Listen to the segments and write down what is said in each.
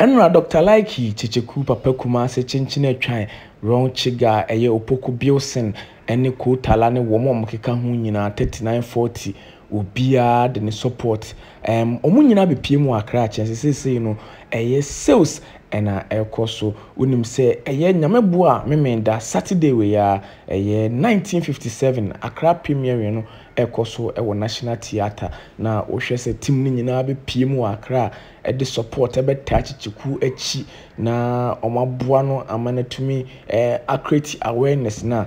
Enra Dr. Likee Kyekyeku papa kumasi chinchine twan wrong chiga eye opoku bilson ene ko tala ne wo keka ho nyina 3940 obia de ne support omu nyina be pie mu Accra chensese no eye sales ena ekoso unim se eye nyamebo a memenda Saturday we ya eye 1957 Accra premiere no ekoso ewo National Theatre na ohwe se team ni nyina be pie mu Accra e de support e be Kyekyeku echi na omaboa no amanatumi create awareness na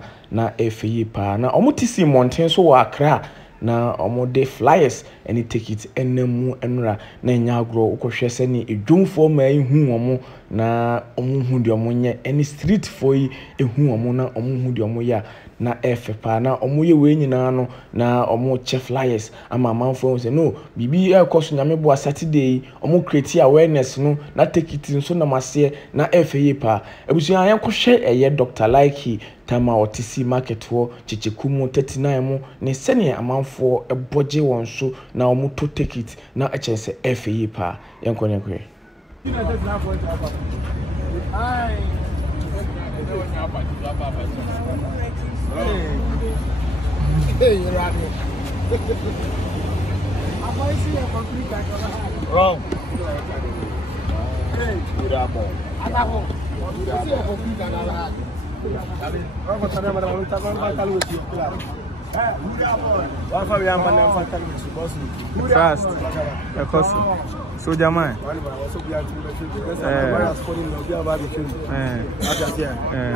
efe pa na omutisi mountain so wa Accra na omode flyers any tickets enemu enra na nya agro ukohwe se ni edwumfo ma ehu omo na omuhu de omo nye any street for ehu omo na omuhu de omo ya na efe pa na omo ye we nyina no na omo che flyers ama manfo se no bibi ekoso nyamebo Saturday omo create awareness no na tickets nso na mase na efe pa ebusu an yakohwe eye Dr. Likee tama otisi market wo Kyekyeku mu 39 mu ne sene amanfo eboje won so na omo to ticket na echense efe pa yenkone kwe Wrong. Fast. So Jaman.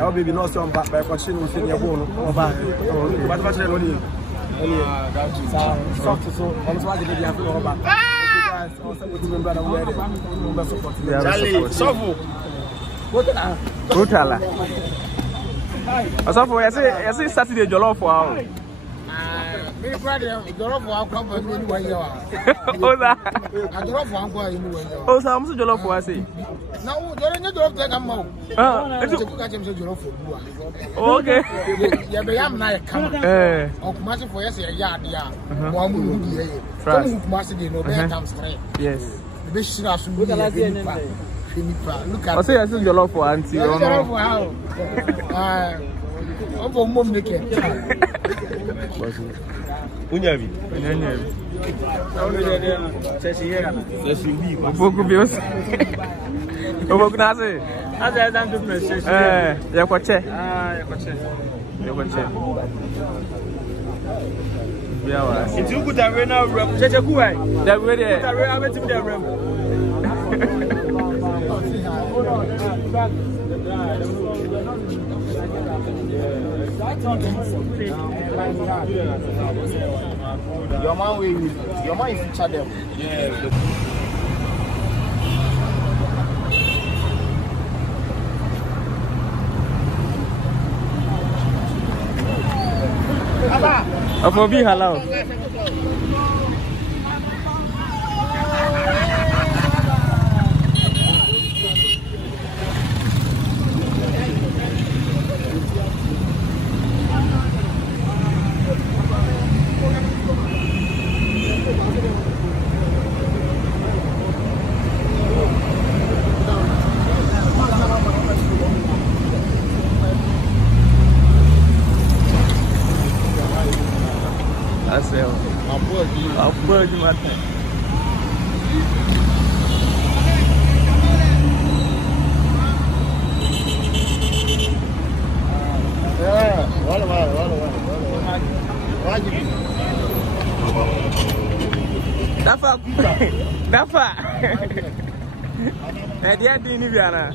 I'll be no some back by question within your bone. But much I say Saturday jollof wow. Me brother, jollof wow come for me 1 year. Jollof wow go in 1 year. Oh, so I'm so jollof wow say. Now, jollof take am out. Jollof okay. Yeah, be am na come. O kumasi for yes yard ya. Mo mu di ye. So kumasi dey no be come straight. Yes. Be shira so mu. Look at. I say I say jollof wow auntie. Jollof wow. Obo mom neke. Unyavi. Oboku bios. Oboku nase. Aza dan do message. Yakwache. Yakwache. Biawa. It's you could have now Kyekyeku ai. That way there. That way I went to the room. Your man is feature them. Yeah. M0b halal. Dafa. Dia di ni biana.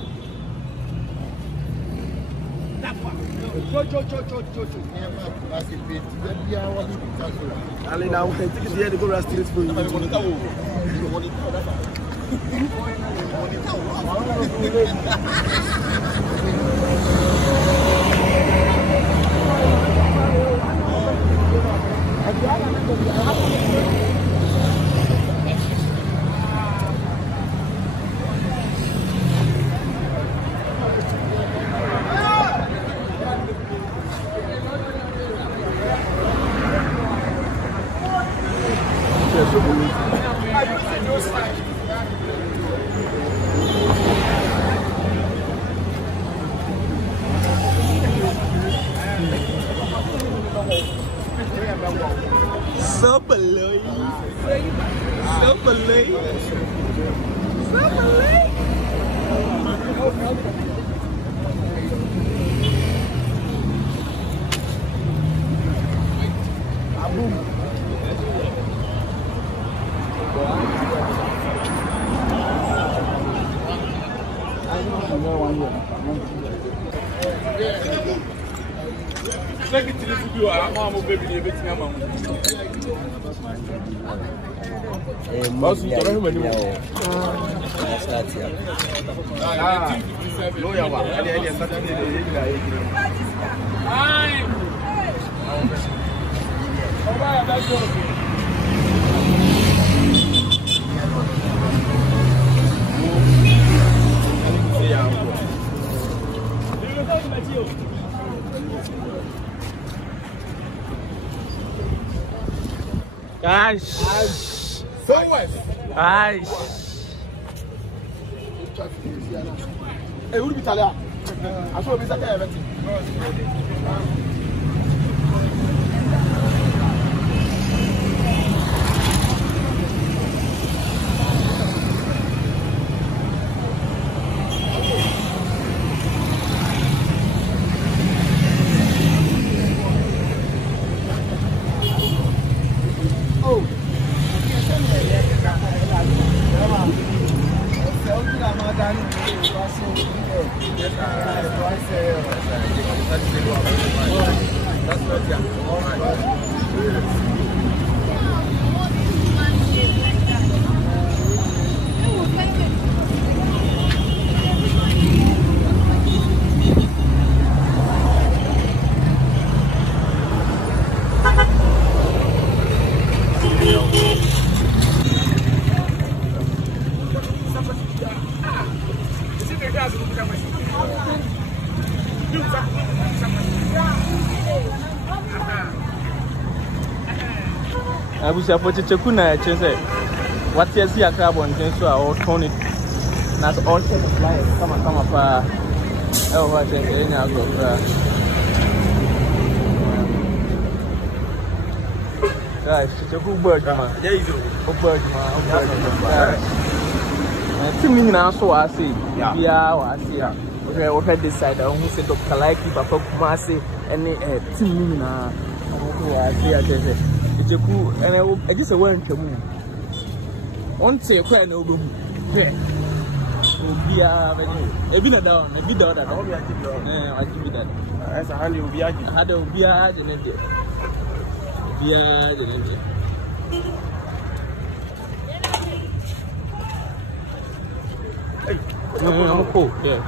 Ali now can take the go rest street for you. Guys, so what? guys. Hey, who be Italia? I saw be Italia everything. Abuja for Kyekyeku na chese. What you see Accra bonten so a turn it. That's all check fly. Come up oh what is nya go. Guys, Kyekyeku bird man. There you go. Bird man. Team ni na so wa say. Bia wa say. Okay, this side who say Dr. Likee Papa Kumasi any team ni na wa say Kyekyeku and I just a word to move. One say a quite noble. Here. Be a bit down, a bit down. I give you that. As a hand, you'll be arguing. I don't be arguing. Be arguing. I'm cool, yeah.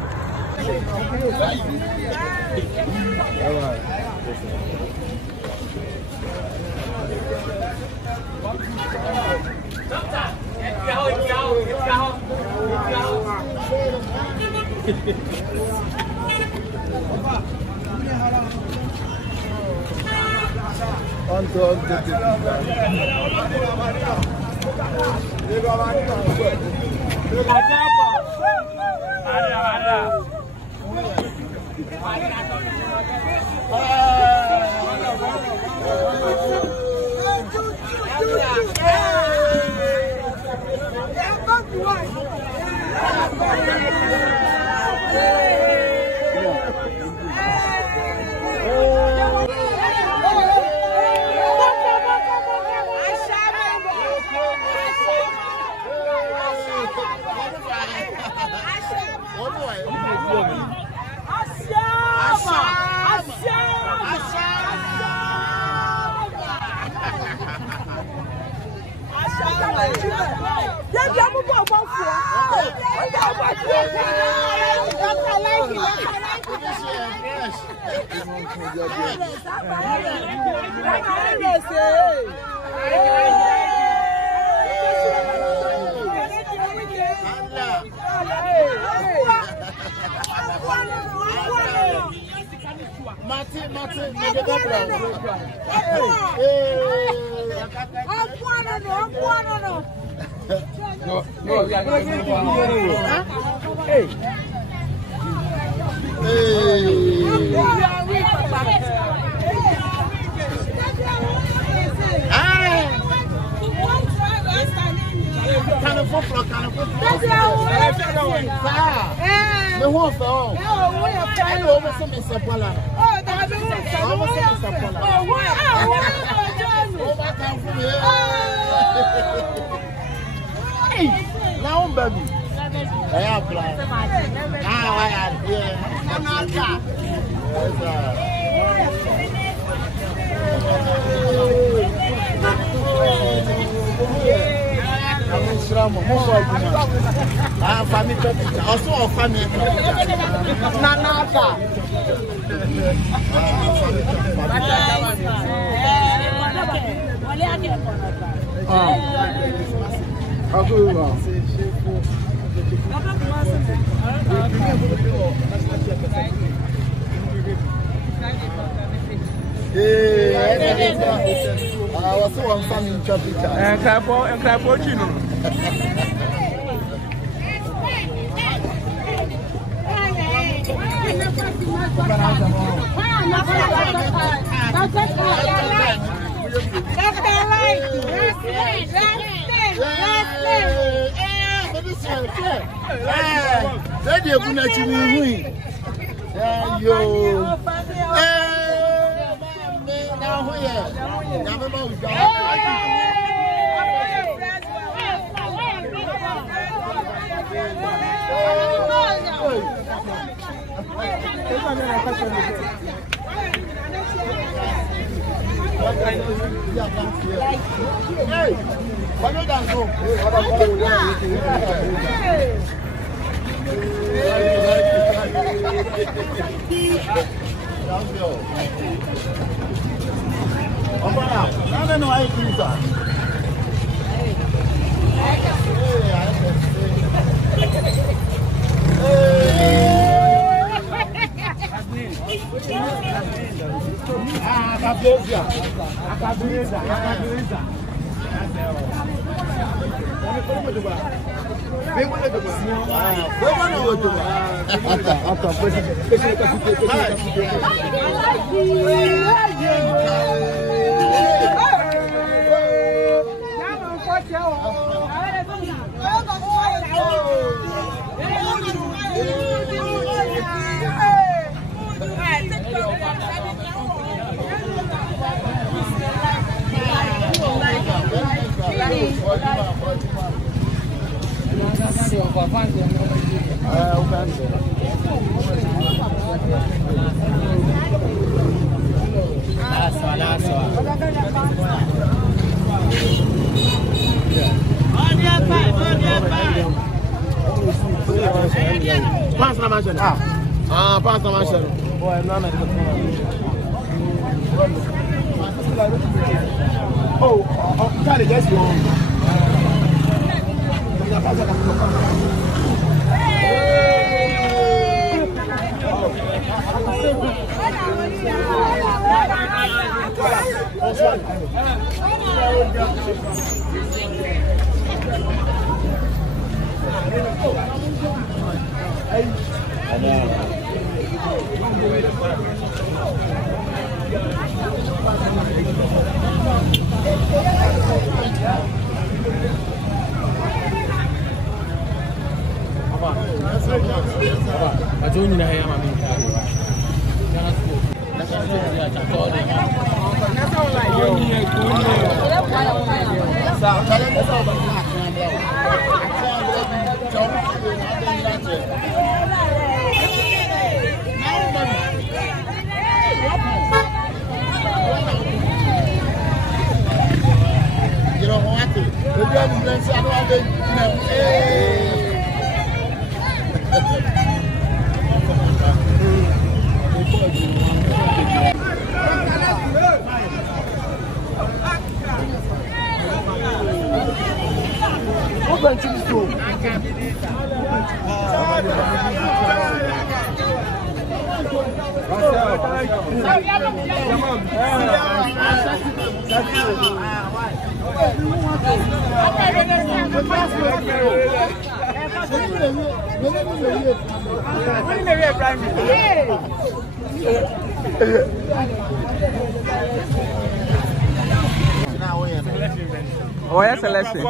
Oh, yes, selection.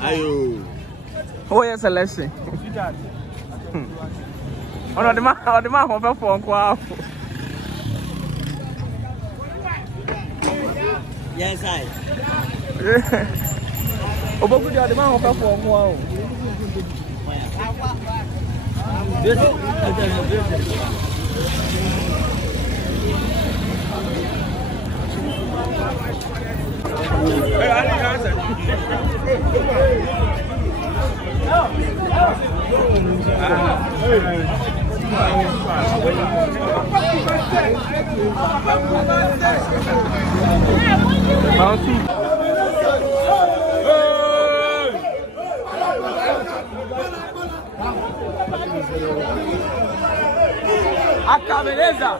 Ayo. Oh, yes, selection. Oh, no, the man won't perform. Yes, I. Oh, but the man won't perform. Beleza.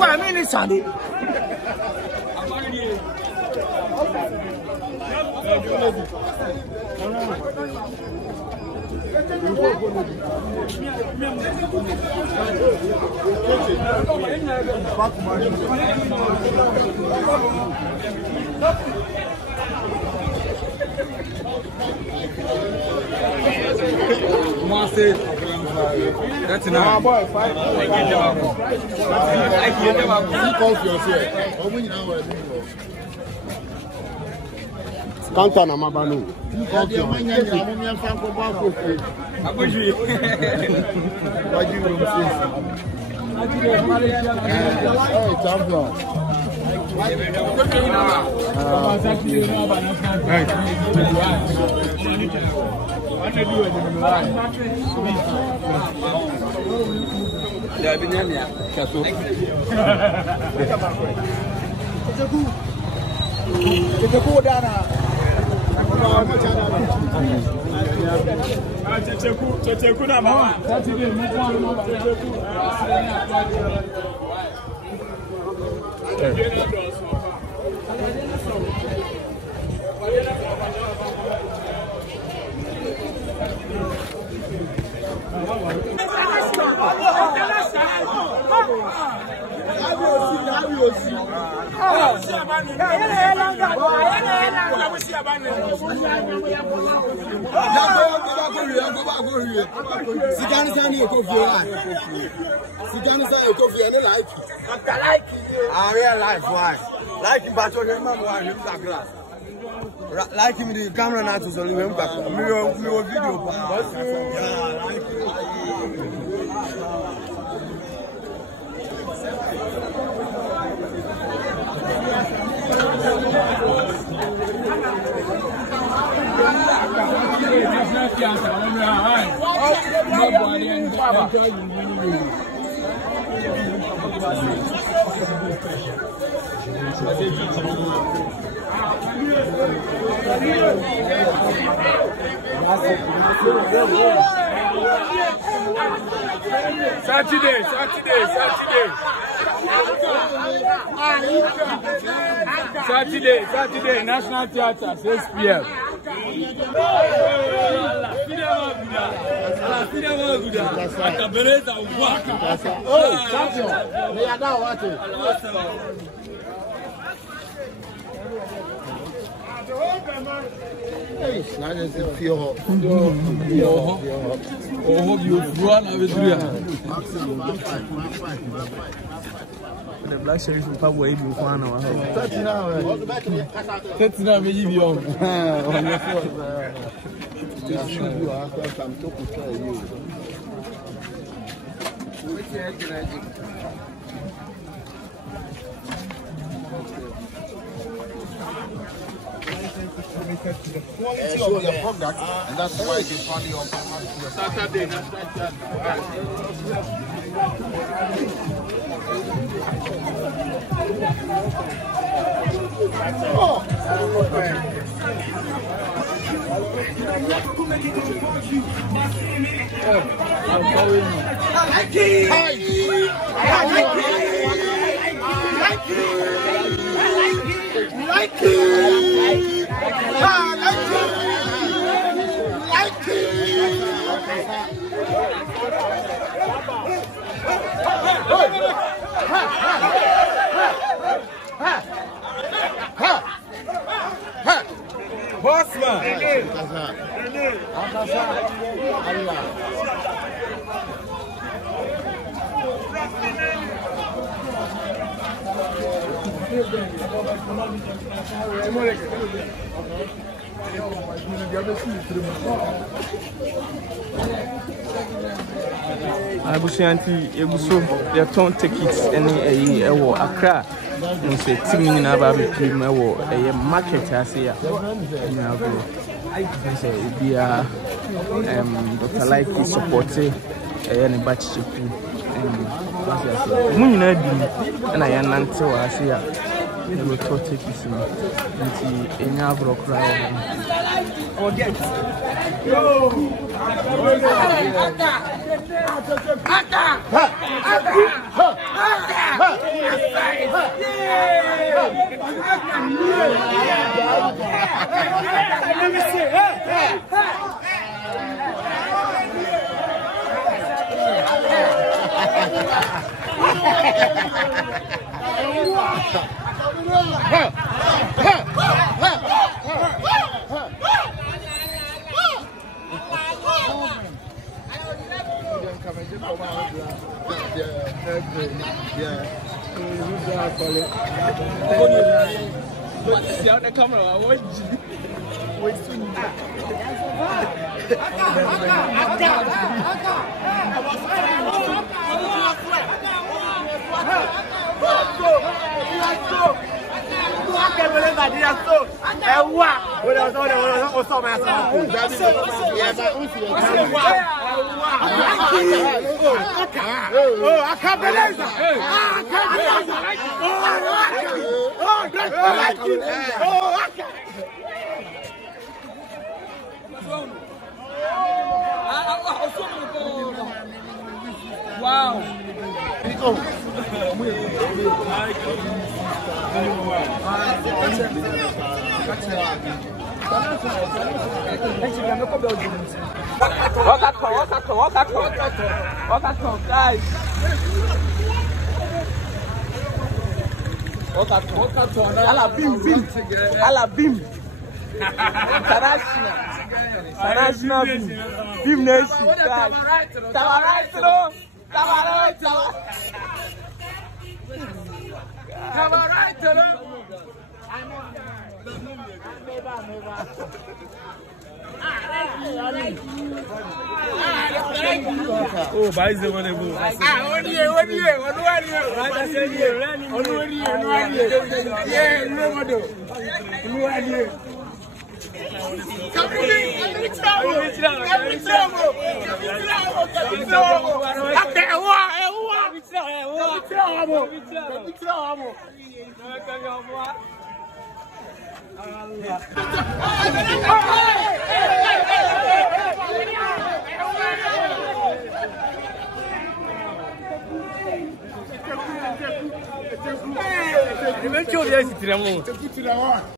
Ué, menino, sabe? That's enough. Boy, five. Kanta na mabanu. Kyekyeku na mama. Like him the camera now to solve him back. Me video. Saturday. Saturday, National Theatre, 6 p.m. The black sheriff will probably do one hour. 30 now. 30 now, maybe you on your phone. You are some talk to you. Show the product, and that's why they found you on Saturday. Abusianti eguso the ton tickets any ewo Accra no say team ni na ba be team ewo market ase ya na go say bia Dr. Likee support ne bachicheku mu nyina di na ya nante wa ase ya no to tickets no nti enya abro kra forget the camera, I watch I can't believe that. Wow. Walk guys. Ala bim. International bim nation guys. Oh, by the way,